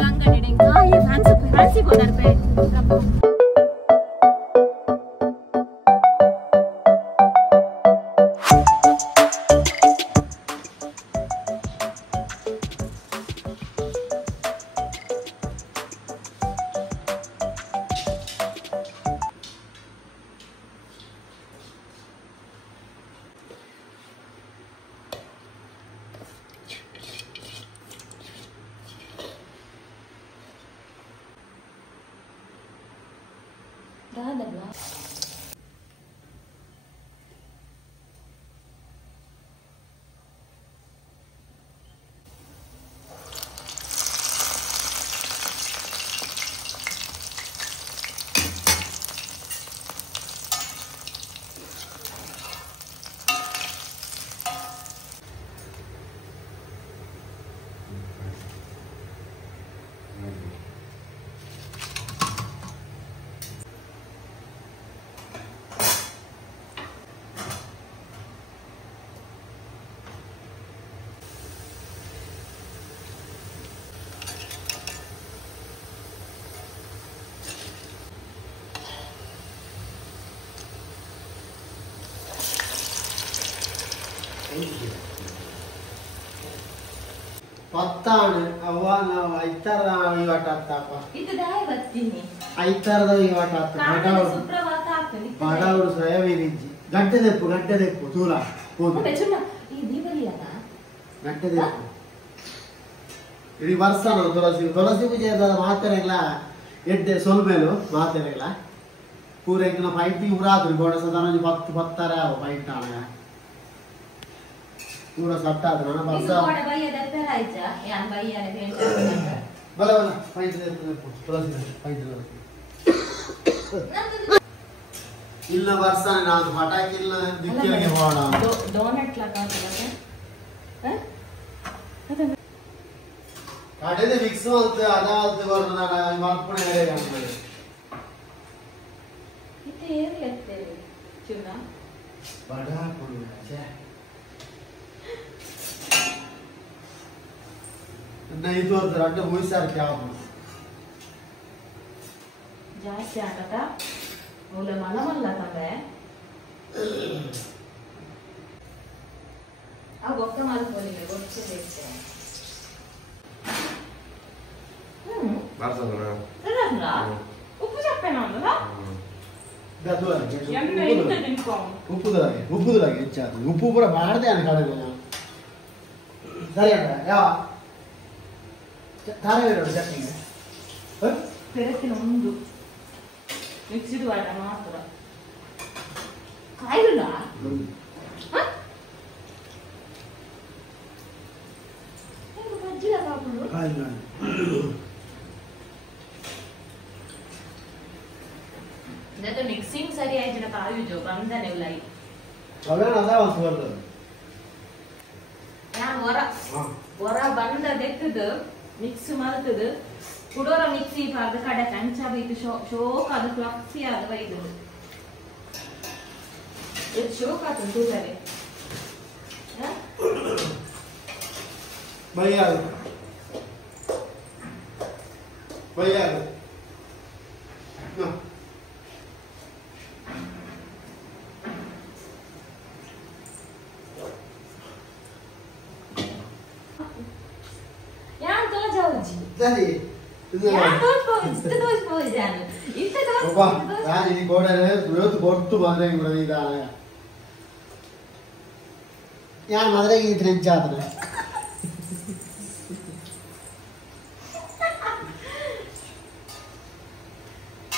ಅಂಗಡಿ ಫ್ಯಾನ್ಸಿ ಹೋದಾರ್ಪೆ ಪತ್ತಾಣ ಅವ್ವ ನಾವು ಐತಾರ ಇವಟ ಆತಾಪ ಇದು ದಾಯ ಬರ್ತೀನಿ ಐತಾರದ ಇವಟ ಆತ ಸುಪ್ರಭಾತ ಆಗ್ತದೆ ಬಡವರು ಸೋಯಾಬೀನ್ ಗಡ್ಡೆ ದೆಪ್ಪು ತೂಲ ಹೋದು ಈ ದೀಪಾವಳಿಯಲ್ಲ ಗಡ್ಡೆ ದೆಪ್ಪು ಇಡೀ ವರ್ಷ ನಾವು ತುಳಸಿ ಪೂಜೆ ಮಾತೆರೆಗ್ಲ ಎಡ್ಡೆ ಸೊಲ್ಮೇಲು ಮಾತೆರೆಗ್ಲ ಪೂರೆಗ್ನ ಫೈಟ್ ಊರಾದ್ರು ಗೋಡ ಸದಾನ 10 ಫೈಟ್ ಆಣ पूरा सट्टा था ना बस बड़ा भैया दरते राइजा यान भैया ने भेंट बला फाइट दे तुलसी फाइट दे ಇಲ್ಲ ವರ್ಷ ನಾನು ಪಟಾಕಿ ಇಲ್ಲ ದಿಕ್ಕಿಗೆ ಹೋಣ ಡೋನಟ್ ಲಗಾಡ್ತಾರೆ ಕಡೆದೆ ಮಿಕ್ಸ್ ಅಂತ ಅದಾದ ಬರೋಣ ನಾನು ಮಾಡ್ಕೊಂಡೆ ಹೇಳಿ ಅಂತ ಇದು ಏನು ಹೇಳ್ತೇವೆ ಚೂಡ ಬಡ ಕೊಡು ಛೇ नहीं तो रड्डे बहुत सारे क्या आप ಜಾಸ್ತಿ ಆಗತಾ ಮೂಲ ಮಲ್ಲ ತಂದೆ ಆ ಗೊತ್ತ ಮಾಡ್ಕೊಳ್ಳಿ ಗೊತ್ತಿದೆ ಬಾರ್ಸೋಣ ಅಲ್ಲ ಉಪ್ಪು ಚಪ್ಪೆ ನಮ್ಮಲ್ಲ ದದುಲ ಎಮ್ಮೆ ಇಂತ ತಿನ್ಕೋ ಉಪ್ಪುದಲಾಗೆ ಹೆಚ್ಚಾದ ಉಪ್ಪು ಪೂರ ಮಾಡದೆ ಅನ್ನ ಕಡೆಗೆ ಸರಿ ಅಣ್ಣ ಯಾವ ತಾನೇ ಬೇಡ ಚಟ್ನಿಗೆ ಪೆರಕಿನ ಒಂದು ಮಿಕ್ಸಿಡ್ ವಾಡ ಮಾತ್ರ ಕಾಯಿಲ್ಲ ಬಜ್ಜಿಲ ಕಾಪುಡು ಕಾಯಿಲ್ಲ ಇದಕ್ಕೆ ಮಿಕ್ಸಿಂಗ್ ಸರಿ ಆಯ್ತು ಕಾಯುಜೋ ಬಂದನೆ ಉಲೈ ಅವನ ಅದ ಒಂದು ಬರ್ತದೆ ನಾನು ಹೊರ ಬಂದ ದೆಕ್ಕದು ಮಿಕ್ಸ್ ಮಾಡ್ತದು ಕುಡೋರ ಮಿಕ್ಸಿ ಪಾದ ಕಡೆ ಕಂಚ ಬೈತು ಶೋಕ್ ಅದು ಫ್ಲಕ್ಸಿ ಆದ ಬೈದು ಇದು ಶೋಕ್ ಆತು ತೂಗರೆ भैया यार तो जाऊजी दादी यार तो पोज जाने इतना तो बाबा यार ये कोड़ा है रोज बोट्टू बांधे गुड़ा नहीं दाना यार मदरे की इतने जाते हैं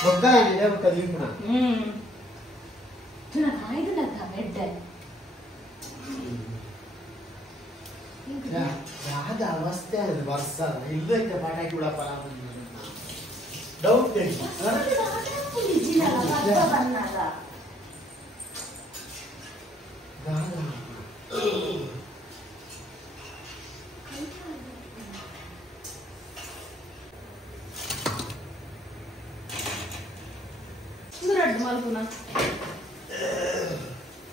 बग्गा है नहीं वो कभी ना तूने खाई तो ना था बेटे ಯಾದ ಅವಸ್ಥೆ ಅದು ವರ್ಷ ಇಲ್ಲಕ್ಕೆ ಪಟಾಕಿ ಬಿಡಪ್ಪ ಡೌಟ್ ಹೇಳಿ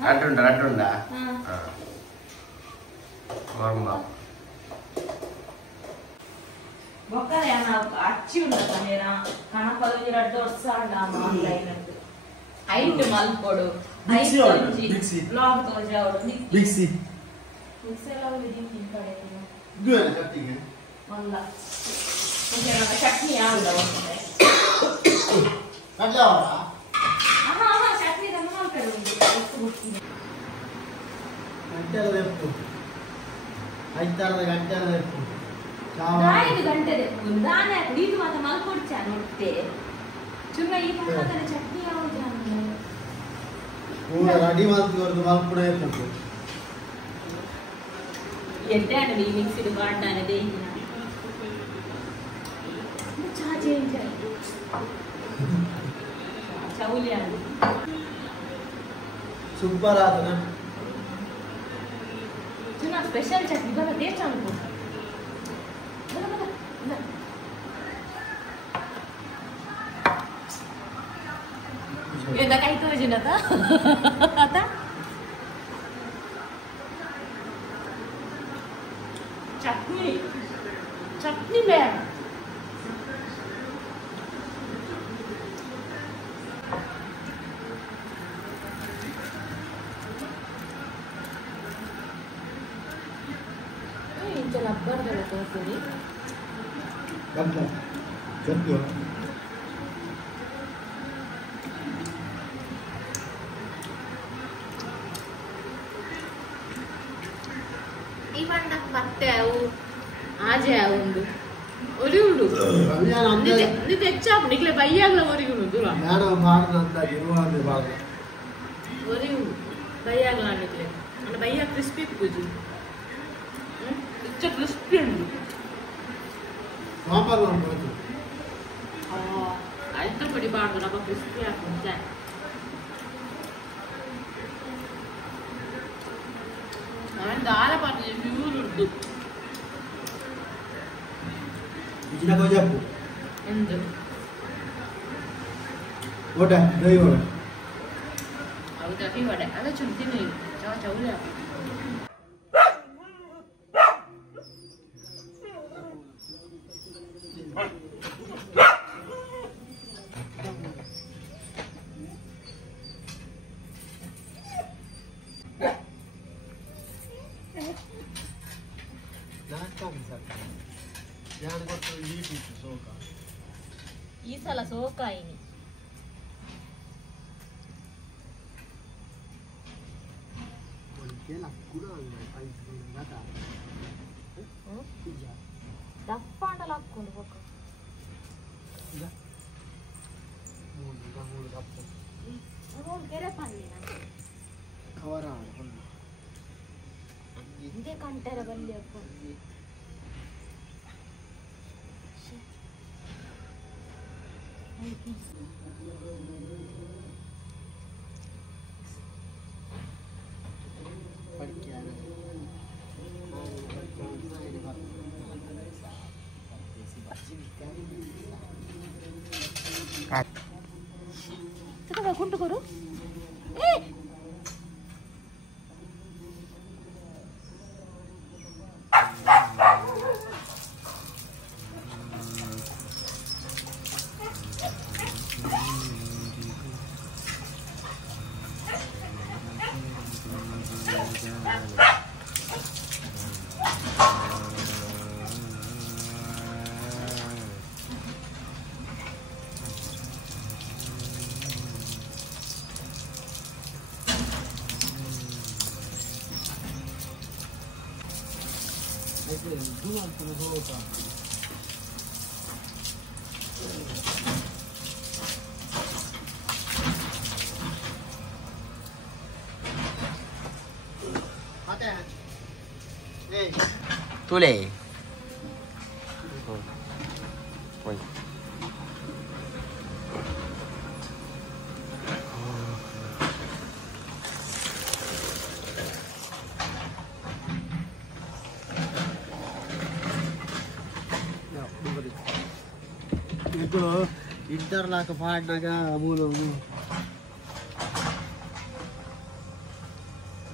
ಅಟ್ಟುಂಡ ಒಕ್ಕರೆ ಅಚ್ಚಿ ಉಂಟಲ್ಲ ನೇರ ಕಣಪದ ಎರಡು ವರ್ಷ ಆನ್ಲೈನ್ ಐಟು ಮಲ್ಕೊಡು ಬ್ಲಾಗ್ ತೋಜ ಅವಳು ಮಿಕ್ಸಿ ಮಿಕ್ಸಿ ಎಲ್ಲ ಈ ಕಡೆ ಚಟ್ನಿಗೆ ಅಲ್ಲ ಚಟ್ನಿ ಯಾವ್ದು ಕಡ್ಲೆವರ ಚಟ್ನಿ ಮಾಡ್ತಾರೆ ಗಂಟೆಲ್ಲ ಎಪ್ಪು 5 ಗಂಟೆಲ್ಲ ಎಪ್ಪು 5 ಗಂಟೆ ನಾನೇ ನೀನು ಮಾತ್ರ ಮಲ್ಕೊಡ್ಚ ನೋಡ್ತೆ ಚುಮ್ಮ ಈ ಪಕ್ಕದಲ್ಲಿ ಚಟ್ನಿ ಯಾವ್ದು ಪೂರ ರೆಡಿ ಮಾಡ್ತಿರೋದು ಮಲ್ಕೊಡ ಇರ್ತದೆ ಎಡ್ಡಾನೆ ಈ ಮಿಕ್ಸಿಡ್ ಮಾಡ್ತಾನೆ ದೇಹಿನ ಚಾ ಚೇಂಜ್ ಆಯ್ತು ಚೌಲಿ ಆಗಿ ಸೂಪರ್ ಆತನ ಚುನಾ ಸ್ಪೆಷಲ್ ಚಟ್ನಿ ಬರ ಟೇಸ್ಟ್ ಅನ್ಕೋ काय तो अजून आता आता चटणी चटणी मॅम चला बरं झालं तुम्ही गंदा गंदा ಮತ್ತೆ ಅವು ಆಜೆ ಒಂದು ಒರಿಯುಂಡು ನಿ ತೆಚ್ಚಾಪು ನಿಕ್ಲೆ ಬೈಯಾಗ್ಲ ಒರಿಯುಂಡು ದೂರ ಯಾರೋ ಮಾಡ್ದಂತ ಇರುವಾಂದೆ ಬಾಗ ಒರಿಯುಂಡು ಬೈಯಾಗ್ಲ ನಿಕ್ಲೆ ಅನ್ನ ಬೈಯಾ ಕ್ರಿಸ್ಪಿ ಪೂಜಿ ಇಚ್ಚ ಕ್ರಿಸ್ಪಿ ಉಂಡು ಸಾಂಬಾರ್ ಮಾಡ್ಬೋದು ಆಯ್ತು ಪಡಿ ಬಾರ್ದು ನಮ್ಮ ಕ್ರಿಸ್ಪಿ ಹಾಕೊಂಡ ದಾಲ ಪಾಟಿ ಪ್ಯೂರ್ ಉಂಟು ಇಜಿನ ಗೋಜಾಪು ಎಂದು ಓಟ ದೈ ಓಟ ಹೌದಾ ಫಿ ವಡೆ ಅದ ಚುಂತಿನಿ ಚಾ ಚೌಲ ಈ ಸಲ ಸೋಕಾಯಿನಿ ದಪ್ಪಾಂಡಲ ಹಾಕೊಂಡು ಹೋಗ ಕೆರೆ ಪನ್ನಿನ ಇದೇ ಕಂಟರ ಬಲ್ಲಿ ಅಪ್ಪ ಕುಂಟು ಕೊಡು Tule. itu interlock ಪಾಡ್ನಾಗ ಮೂಲು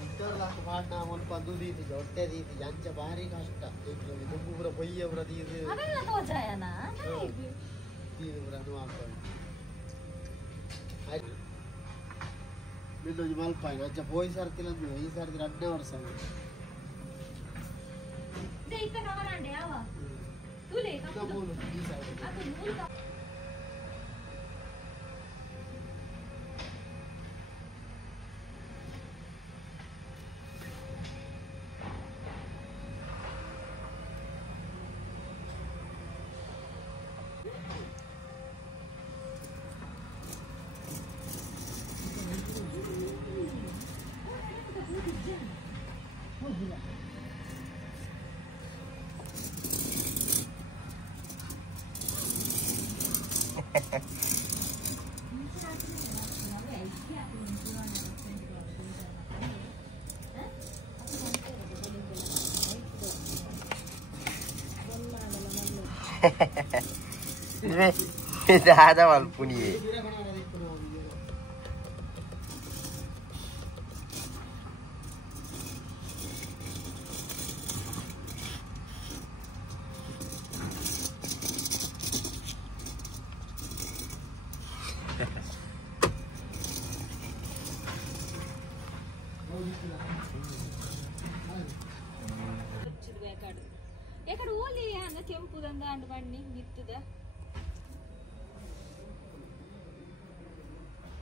ಇಂಟರ್ಲಾಕ್ ಪಾಡ್ನ ಒಂದು ದೀತಿ ಹೊಟ್ಟೆ ದೀತಿ ಅಂಚ ಭಾರಿ ಕಷ್ಟ ದುಬ್ಬು ಪೂರ ಪೊಯ್ಯ ಪೂರ ದೀದು ದೀದು ಪೂರ ಅನುವಾಕೊಂಡು ಬಿದ್ದು ಮಲ್ಪಾಯಿ ಅಂಚ ಪೋಯಿ ಸರ್ತಿಲ್ಲ ಈ ಸರ್ತಿ 2 ವರ್ಷ Ini ada walaupun ini. ఎక్కడ ఓలి అన్న తెంపుదంద అండ్ బండి విత్తుద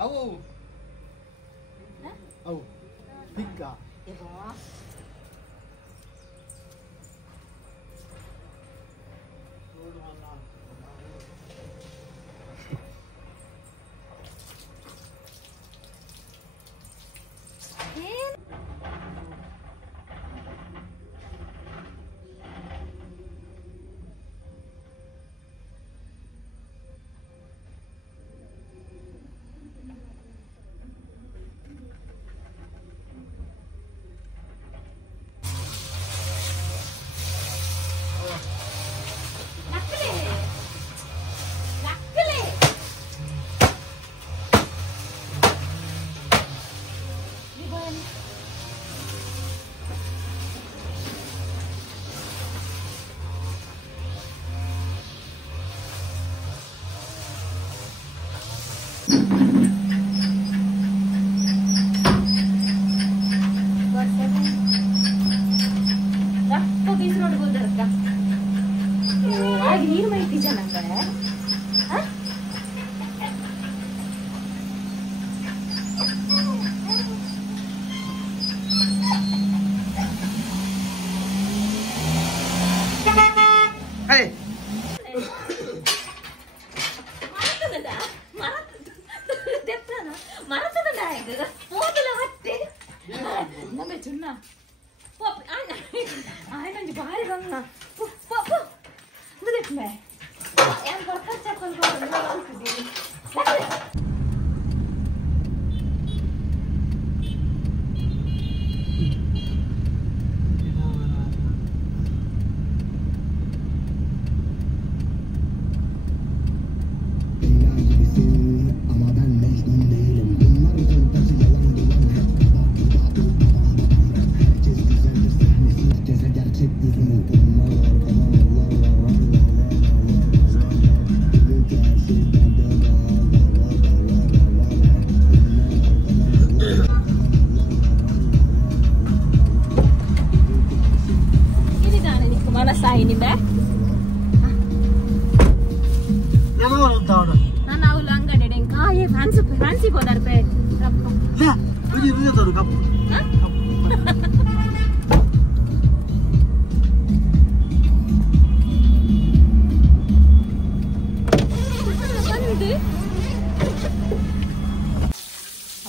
అవు అవు పిక్కా ఏబా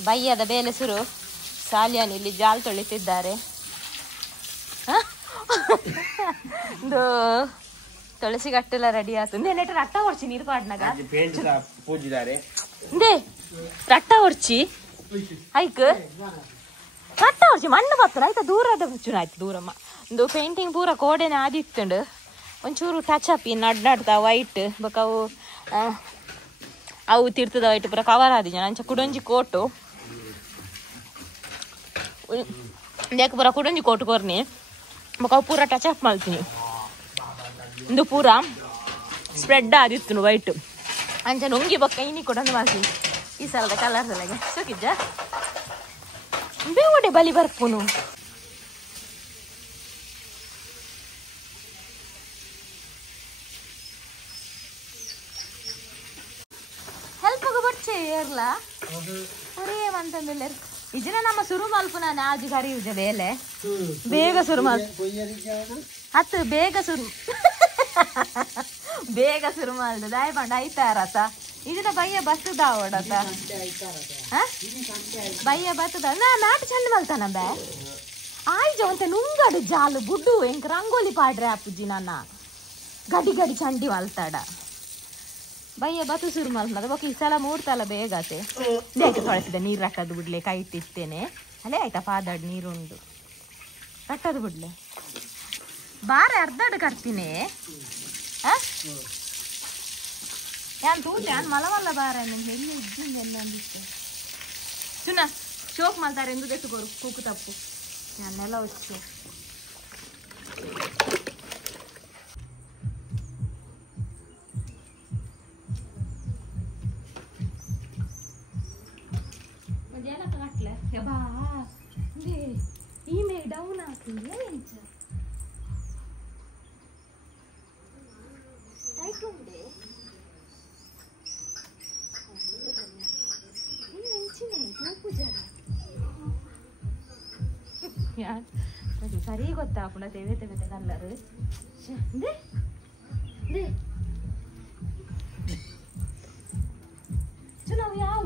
ಬಯ್ಯದ ಬೇಲೆಸರು ಸಾಲಿಯಾನ್ ಇಲ್ಲಿ ಜಾಲ್ ತೊಳಿತಿದ್ದಾರೆ. ಒಂದು ತುಳಸಿ ಗಟ್ಟೆಲ್ಲ ರೆಡಿ ಆಯ್ತು. ನೆಟ ರಟ್ಟ ಹೊಡ್ಚಿ ನೀರು ಪಾಡ್ನಾಗ ಪೂಜಿದ್ದಾರೆ ರಟ್ಟ ಹೊಡ್ಚಿ ಐಕ್ ರಟ್ಟ ಹೊಡ್ಚಿ ಮಣ್ಣು ಬರ್ತಾನೆ ಆಯ್ತಾ. ದೂರದ ಚೂರು ಆಯ್ತು ದೂರಮ್ಮ ಒಂದು ಪೇಂಟಿಂಗ್ ಪೂರ ಕೋಡೆನೆ ಆದಿತ್ತುಂಡು. ಒಂಚೂರು ಟಚ್ ಅಪ್ ನಡ್ನಾಡ್ತಾ ವೈಟ್ ಬೊಕ ಅವು ತಿರ್ತದ ವೈಟ್ ಪೂರ ಕವರ್ ಆದಿಜ ಅಂಚ ಕುಡೊಂಜಿ ಕೋಟು ದೇಕ ಪೂರ ಕುಡಂಜಿ ಕೊಟ್ಕೊರ್ನಿ ಬೊಕ ಪೂರ ಟಚ್ ಅಪ್ ಮಾಡ್ತೀನಿ ಇಂದು ಪೂರ ಸ್ಪ್ರೆಡ್ ಆದಿತ್ತು ವೈಟ್ ಅಂಚ ನುಂಗಿ ಬೊಕ್ಕ ಇನಿ ಕೊಡೊಂದು ಮಾಡ್ತೀನಿ ಈ ಸಲದ ಕಲರ್ಸ್ ಎಲ್ಲ ಸೋಕಿಜ್ಜ ಬೇವುಡೆ ಬಲಿ ಬರ್ಪುನು ಹೆಲ್ಪ್ ಬರ್ಚೆ ಏರ್ಲ ಒರೇ ಮಂತಂದಿಲ್ಲ ಇಜಿನ ನಮ್ಮ ಸುರು ಮಲ್ಪು ನಾನು ಆಜು ಕರಿಯುಜ ಬೇಲೆ ಬೇಗ ಸುರು ಮಲ್ಪು ಹತ್ತು ಬೇಗ ಶುರು ಮಾಡ್ದು ದಾಯ ಪಂಡ ಐತಾರತ ಇದನ್ನ ಬಯ್ಯ ಬತ್ತದ ಓಡತ ಬಯ್ಯ ಬತ್ತದ ನಾ ನಾಟ ಚಂದ ಮಲ್ತಾನ ಬೇ ಆಯ್ಜ ಒಂತ ನುಂಗಡು ಜಾಲು ಬುಡ್ಡು ಎಂಕ ರಂಗೋಲಿ ಪಾಡ್ರೆ ಅಪ್ಪುಜಿ ನನ್ನ ಗಡಿ ಗಡಿ ಚಂಡಿ ಮಲ್ತಾಡ ಬಯ್ಯ ಬತ್ತು ಶುರು ಮಲ್ಪದ ಬೊಕ್ಕ ಈ ಸಲ 3 ಸಲ ಬೇಗತೆ ಬೇಗ ತೊಳೆಸಿದ ನೀರು ರಕ್ಕದು ಬಿಡ್ಲೆ ಕೈ ಇಟ್ಟಿರ್ತೇನೆ ಅಲ್ಲೇ ಆಯ್ತಾ ಪಾದಾಡ್ ನೀರುಂಡು ರಕ್ಕದು ಬಿಡ್ಲೆ ಬಾರೆ ಅರ್ಧಡ್ ಕರ್ತೀನಿ ಯಾನ್ ತೂತೆ ಯಾನ್ ಮಲವಲ್ಲ ಬಾರ ಎಲ್ಲಿ ಇದ್ದೀನಿ ಎಲ್ಲ ಅಂದಿತ್ತು ಸುನ ಶೋಕ್ ಮಾಡ್ತಾರೆ ಎಂದು ಬೆಟ್ಟುಕೋರು ಕೂಕು ತಪ್ಪು ನಾನೆಲ್ಲ వచ్చి ಮಧ್ಯಾಹ್ನ ಕಟ್ಲೆ ಯಬ್ಬಾ ಈ ಮೇ ಡೌನ್ ಆಗ್ತಿದೆ ಎಂಚ ಆಯ್ತುಂಡೆ ಸರಿ ಗೊತ್ತಾ ಪುಣ ತೆವೆ ಕಲ್ಲರು ನಾವು ಯಾವ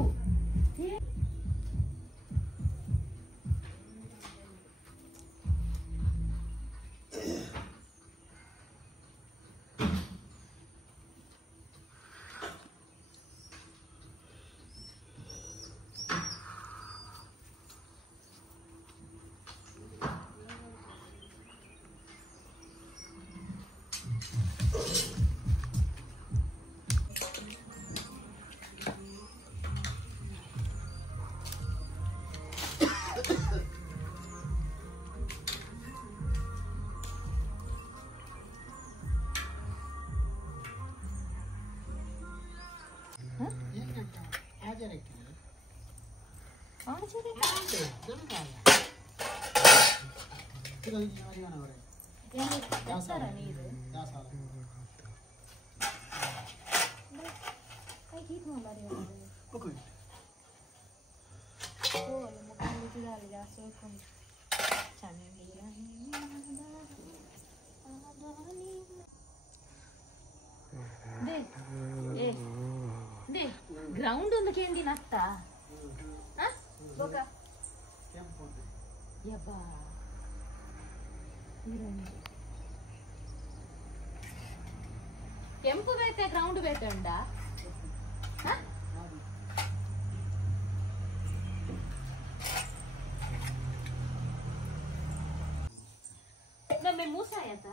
ಗ್ರೌಂಡ್ ಒಂದು ಕೇಂದಿ ನತ್ತ ಕೆಂಪು ಬೇತೆ ಗ್ರೌಂಡ್ ಬೇತೆ ಉಂಡ ನಮ್ಮೆ ಮೂಸ ಆಯ್ತ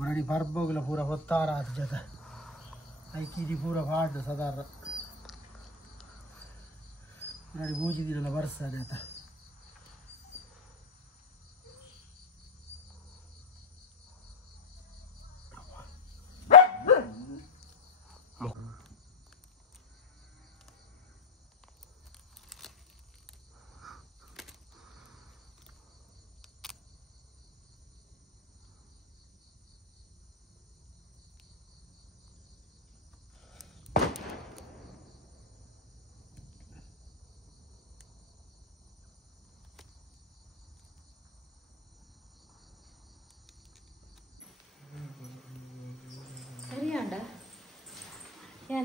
मराठी फार बघलं पुरा होता राहत जता ऐकी दी पुरा फाड सदार मराठी बूजी दिला वर्षा देता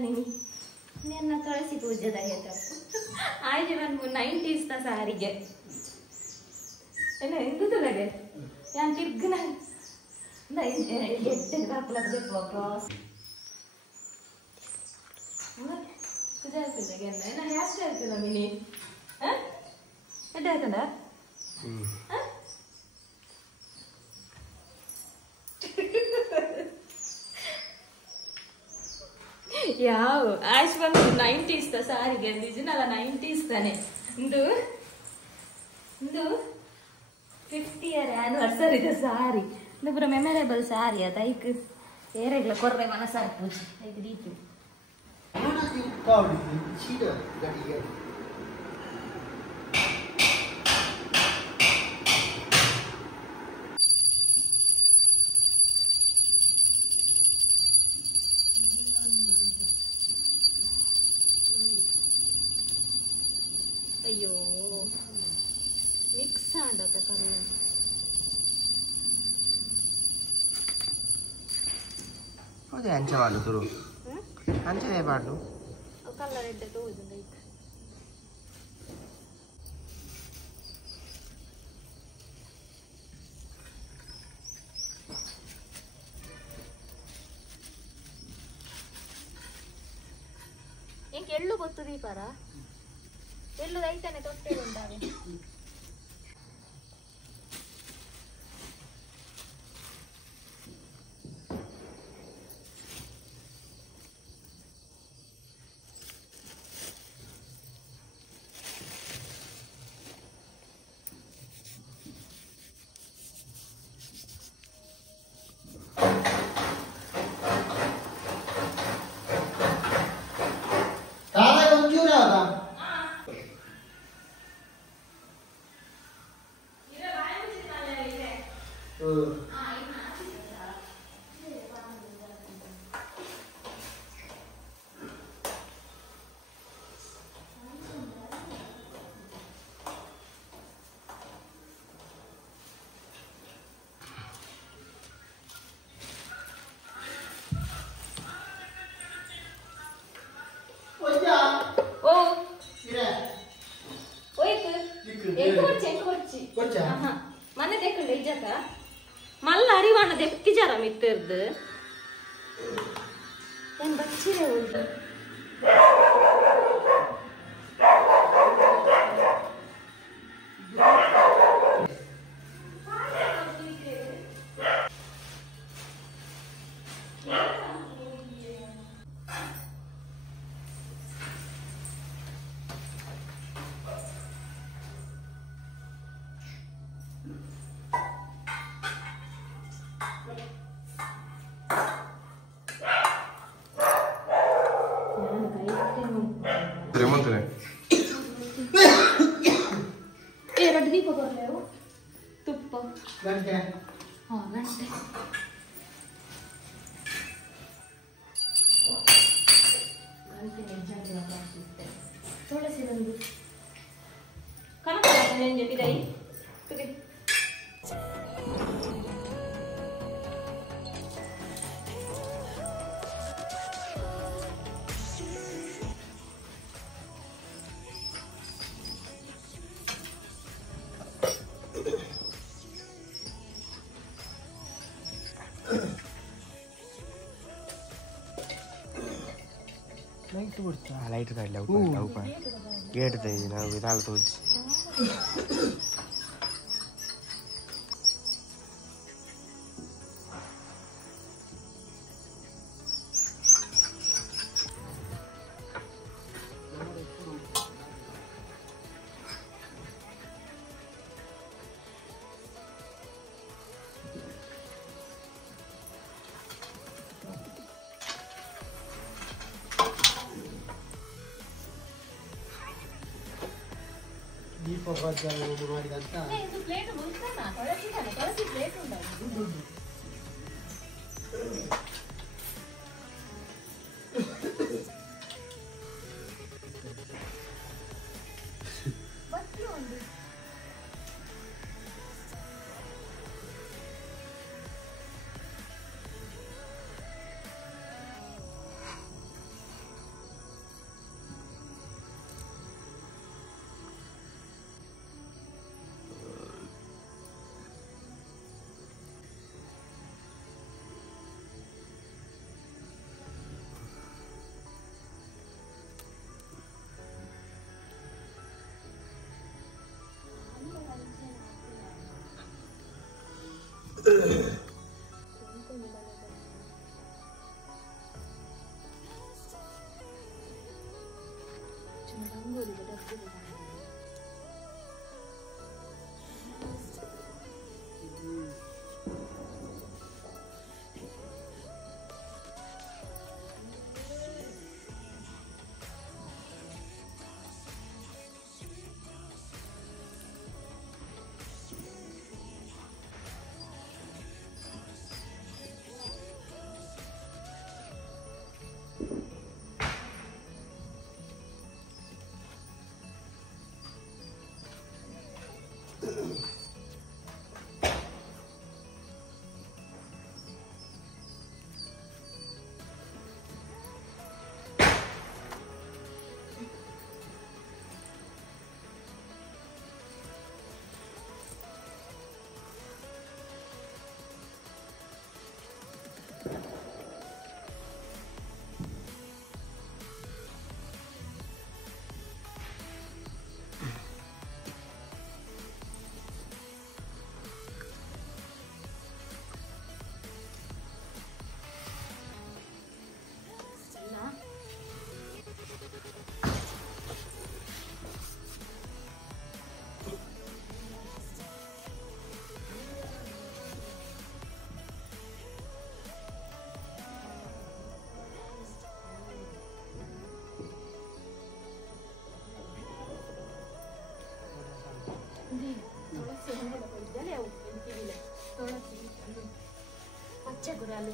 ಮಿನಿ ನಿನ್ನ ತುಳಸಿ ಪೂಜೆದ ಆಯ್ತು ನಾನು 90s ಸಾರಿಗೆ ಎಲ್ಲ ಎಂತ ತುಳಗೆ ഞാൻ തിരിക്കുന്ന എട്ട് കപ്പലൊക്കെ ക്രോസ് ഹെയർ സ്റ്റൈൽ മിനി എട്ടാക്കണ്ട ಯಾವ ಆಶ್ ಬಂದು 90s ಸಾರಿಗೆ ನಿಜನಲ್ಲ 90s ತಾನೆ ಒಂದು 50 year anniversary ದ ಸಾರಿ ಇದು ಪೂರ ಮೆಮೊರೇಬಲ್ ಸಾರಿ ಅದು ಐಕ್ ಏರೆಗ್ಲ ಕೊರ್ರೆ ಮನಸಾರ ಪೂಜೆ ಐಕ್ ದೀತು ಅಯ್ಯೋ ಮಿಕ್ಸ್ ಆಂಡತ ಕಲ್ಲ ಅದೇ ಅಂಚೆ ಮಾಡು ತುರು ಅಂಚೆ ಮಾಡು ಕಲರ್ ಎಡ್ಡೆ ತೋಜುಂಡ ಐತೆ ಇಂಕ ಎಳ್ಳು ಗೊತ್ತು ದೀಪಾರ ಎಳ್ಳು ರೈತನೇ ತೊಟ್ಟೆ ಉಂಟಾವೆ ಮನೆ ತೆಕ್ಕೊಂಡು ಇಜ್ಜಕ ಮಲ್ಲ ಅರಿವಾಣ ತೆಕ್ಕಿಜಾರ ಮಿತ್ತರ್ದು ಏನ್ ಬಚ್ಚಿರೆ ಉಂಟು ಎರಡು ದೀಪ ಕೊಡ್ಲೇವು ತುಪ್ಪ ಗಂಟೆ ಗಂಟೆ ಗಂಟೆ ತುಳಸಿ ಬಂದು ಕನಕ ಬಿದೈ ತುಗಿ ಲೈಟ್ ಕಾಯಿಲ್ಲ ಉಪ ಗೇಟ್ ತೆಗಿ ನಾವು ವಿಧಾಲ ತೋಜಿ ದೀಪ ಮಾಡಿದಂತ ಪ್ಲೇಟ್ ತುಳಸಿ ಪ್ಲೇಟ್ ಉಂಟು ಟಚ್ ಗುರಾಲು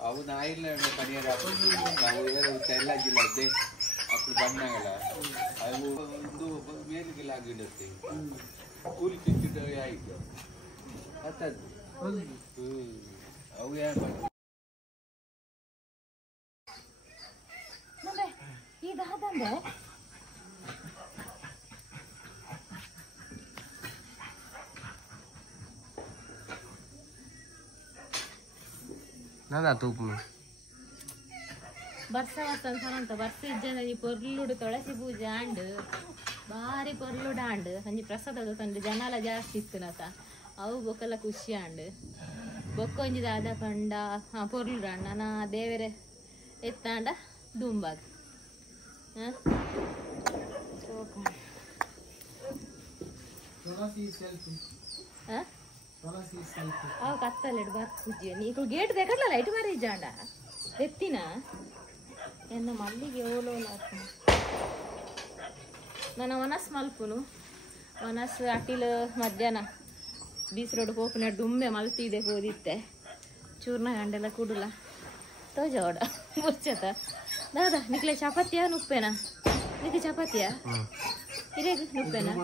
అవు నాయిల పనియరా అవు ఏదో తెల్లగిలదే అప్పుడు బన్నాగల అవు ಒಂದು ಮೇಲಿಗೆ ಲಾಗಿಡುತ್ತೆ ಕೂಲಿ ಕಿಚ್ಚಿದ ಆಯ್ತು ಅತ್ತದ್ದು ಅವು ಯಾರು ಇದಾದಂದ್ರೆ ನಾನಾ ತೂಪು ಬರ್ಸ ಅಂತ ಬರ್ಸ ಇಜ್ಜನ ಈ ಪೊರ್ಲುಡು ತುಳಸಿ ಪೂಜೆ ಆಂಡ್ ಬಾರಿ ಪೊರ್ಲುಡು ಆಂಡ್ ಅಂಜಿ ಪ್ರಸಾದ ತಂದು ಜನಾಲ ಜಾಸ್ತಿ ಇತ್ತು ನತ ಅವು ಬೊಕ್ಕಲ್ಲ ಖುಷಿ ಆಂಡ್ ಬೊಕ್ಕ ಒಂಜಿ ದಾದ ಪಂಡ ಪೊರ್ಲುಡು ಆಂಡ್ ನಾ ದೇವರೆ ಎತ್ತಾಂಡ ದುಂಬಾಗ ಅವು ಕತ್ತಲೆಡು ಬರ್ತಿದ್ಯ ನೀಕು ಗೇಟ್ ತೆಗಡ್ಲ ಲೈಟ್ ಮಾರಿ ಜಾಂಡ ಎತ್ತಿನ ಎನ್ನ ಮಲ್ಲಿಗೆ ಓಲೋಲ ನನ್ನ ವನಸ್ ಮಲ್ಪುನು ವನಸ್ ಅಟ್ಟಿಲು ಮಧ್ಯಾಹ್ನ ಬೀಸ್ ರೋಡ್ ಹೋಪುನ ಡುಂಬೆ ಮಲ್ತಿದೆ ಹೋದಿತ್ತೆ ಚೂರ್ನ ಗಂಡೆಲ್ಲ ಕುಡುಲ ತೋಜೋಡ ಮುಚ್ಚತ ದಾದಾ ನಿಕ್ಲೆ ಚಪಾತಿಯಾ ನುಪ್ಪೆನಾ ನಿಕ್ಕೆ ಚಪಾತಿಯಾ ಇರೇದು ನುಪ್ಪೆನಾ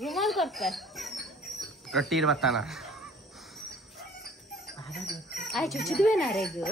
रुमाल करता है रट्टी बताना आय चुचिदुवे ना रे गो